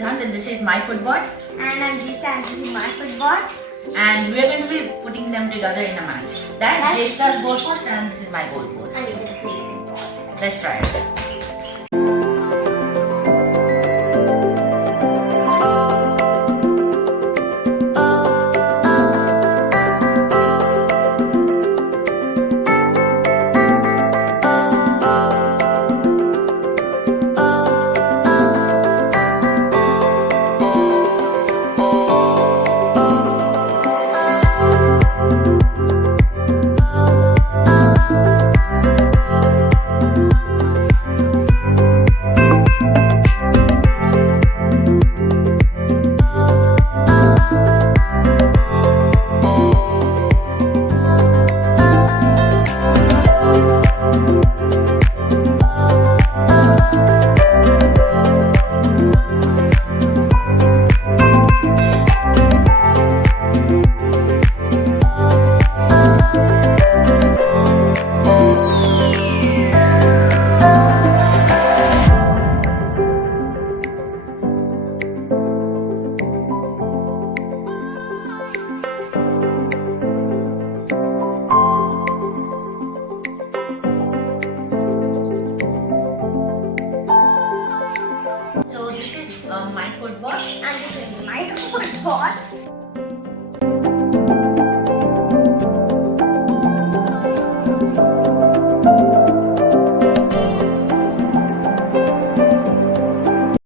Siddhanth and this is my football. And I'm Jyestha and this is my football. And we are going to be putting them together in a match. That's Jyestha's goal post and this is my goal post. And you're going to play with this ball. Let's try it. So this is my football. And this is my football.